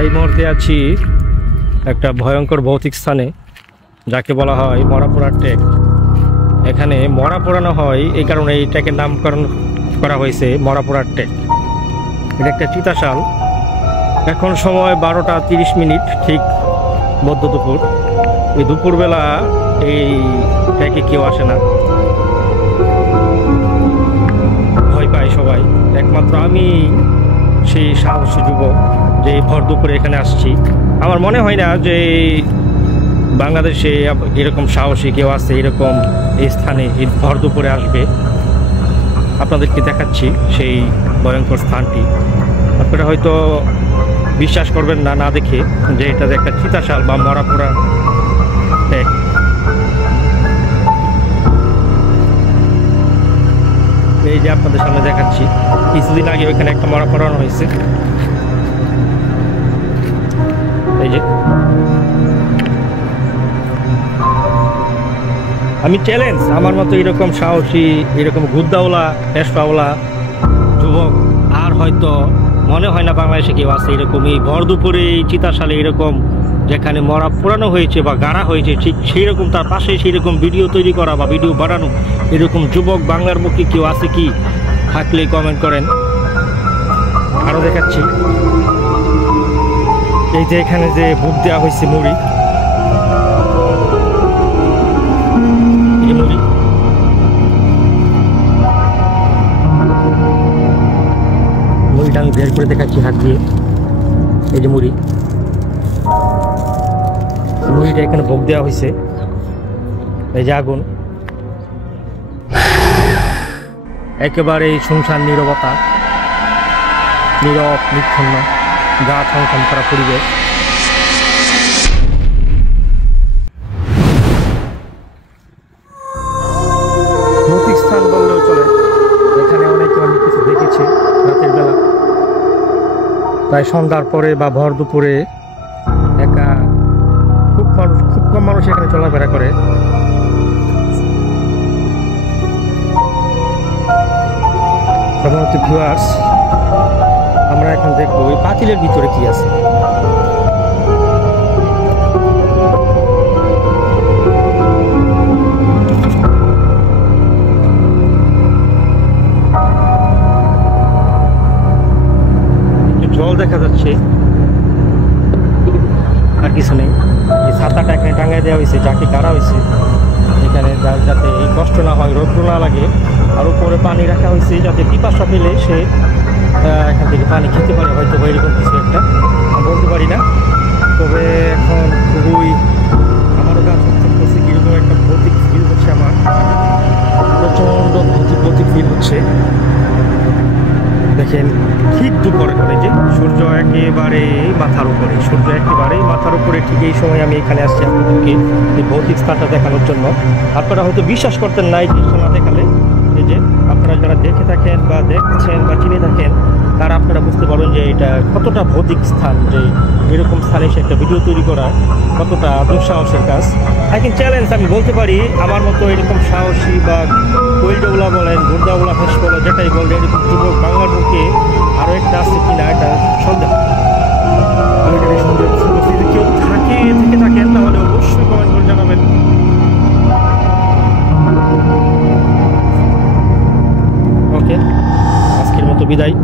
এই মুহূর্তে আছি একটা ভয়ঙ্কর ভৌতিক স্থানে, যাকে বলা হয় মরাপোড়া ট্রেক। এখানে মরা পোড়ানো হয়, এই কারণে এই ট্রেকের নামকরণ করা হয়েছে মরাপোড়া ট্রেক। এটা একটা চিতাশাল। এখন সময় 12টা 30 মিনিট, ঠিক মধ্য দুপুর। এই দুপুরবেলা এই ট্রেকে কেউ আসে না, ভয় পায় সবাই। একমাত্র আমি সেই সাহসী যুবক যে ভর দুপুরে এখানে আসছি। আমার মনে হয় না যে বাংলাদেশে এরকম সাহসী কেউ আছে, এরকম এই স্থানে এই ভর দুপুরে আসবে। আপনাদেরকে দেখাচ্ছি সেই ভয়ঙ্কর স্থানটি। আপনারা হয়তো বিশ্বাস করবেন না না দেখে যে এটা যে একটা চিতাশাল বা মরাপোড়া ট্রেক। এই যে আপনাদের সামনে দেখাচ্ছি, কিছুদিন আগে ওইখানে একটা মরা পোড়ানো হয়েছে। এই যে আমি চ্যালেঞ্জ, আমার মতো এরকম সাহসী, এরকম গুদ্দাওয়ালা পেশপাওয়ালা যুবক আর হয়তো মনে হয় না বাংলাদেশে কেউ আছে এরকম এই ভর দুপুরে এই চিতাশালে এরকম যেখানে মরা পোড়ানো হয়েছে বা গাড়া হয়েছে, ঠিক সেই রকম তার পাশে সেই রকম ভিডিও তৈরি করা বা ভিডিও বানানো এরকম যুবক বাংলার মুখে কেউ আছে কি? থাকলে কমেন্ট করেন। আরও দেখাচ্ছি, এই যে এখানে যে বুক দেওয়া হয়েছে মুড়ি, মুড়িটা আমি বের করে দেখাচ্ছি হাত দিয়ে। এই যে মুড়িটা এখানে ভোগ দেওয়া হয়েছে। এই যে আগুন, একেবারে শুনশান নীরবতা, নীরব নিচ্ছন্ন, গা ছমছম করা পরিবেশ। ভৌতিক স্থান বললেও চলে। এখানে অনেকে অনেক কিছু দেখেছে রাতের বেলা, প্রায় সন্ধ্যার পরে বা ভর দুপুরে একা খুব কম মানুষ এখানে চলাফেরা করে। সাধারণত ভিউয়ার্স, আমরা এখন দেখবো এই পাতিলের ভিতরে কি আছে। জল দেখা যাচ্ছে, আর কিছু নেই। এই ছাতাটা এখানে টাঙিয়ে দেওয়া হয়েছে, যাকে গাড়া হয়েছে এখানে, যাতে এই কষ্ট না হয়, রৌদ্র না লাগে। আর উপরে পানি রাখা হয়েছে যাতে পিপাসা পেলে সে এখান থেকে পানি খেতে পারে, হয়তো এরকম কিছু একটা, বলতে পারি না। তবে এখন খুবই আমারও গা ছমছম করছে, কীরকম একটা ভৌতিক ফিল হচ্ছে আমার, প্রচণ্ড ভৌতিক ফিল হচ্ছে। দেখেন ঠিক দুপুরে করে যে সূর্য একেবারেই মাথার উপরে, ঠিক এই সময় আমি এখানে আসছি আপনাদেরকে এই ভৌতিক স্থানটা দেখানোর জন্য। আপনারা হয়তো বিশ্বাস করতেন না এই দৃশ্য না দেখালে। এই যে আপনারা যারা দেখে থাকেন বা দেখছেন বা চিনে থাকেন, তারা আপনারা বুঝতে পারবেন যে এটা কতটা ভৌতিক স্থান, যে এরকম স্থানে এসে একটা ভিডিও তৈরি করা কতটা দুঃসাহসের কাজ। আই ক্যান চ্যালেঞ্জ, আমি বলতে পারি আমার মতো এরকম সাহসী বা কোয়েলডাওয়ালা বলেন, গুর্দাওয়ালা ফেস বলেন, যেটাই বলেন, এরকম যুবক বাংলার মুখে আরও একটা আছে কিনা এটা সন্দেহ। আমি এটা সন্দেহ করছি, যদি কেউ থেকে থাকেন তাহলে অবশ্যই কমেন্ট করে জানাবেন। ওকে, আজকের মতো বিদায়।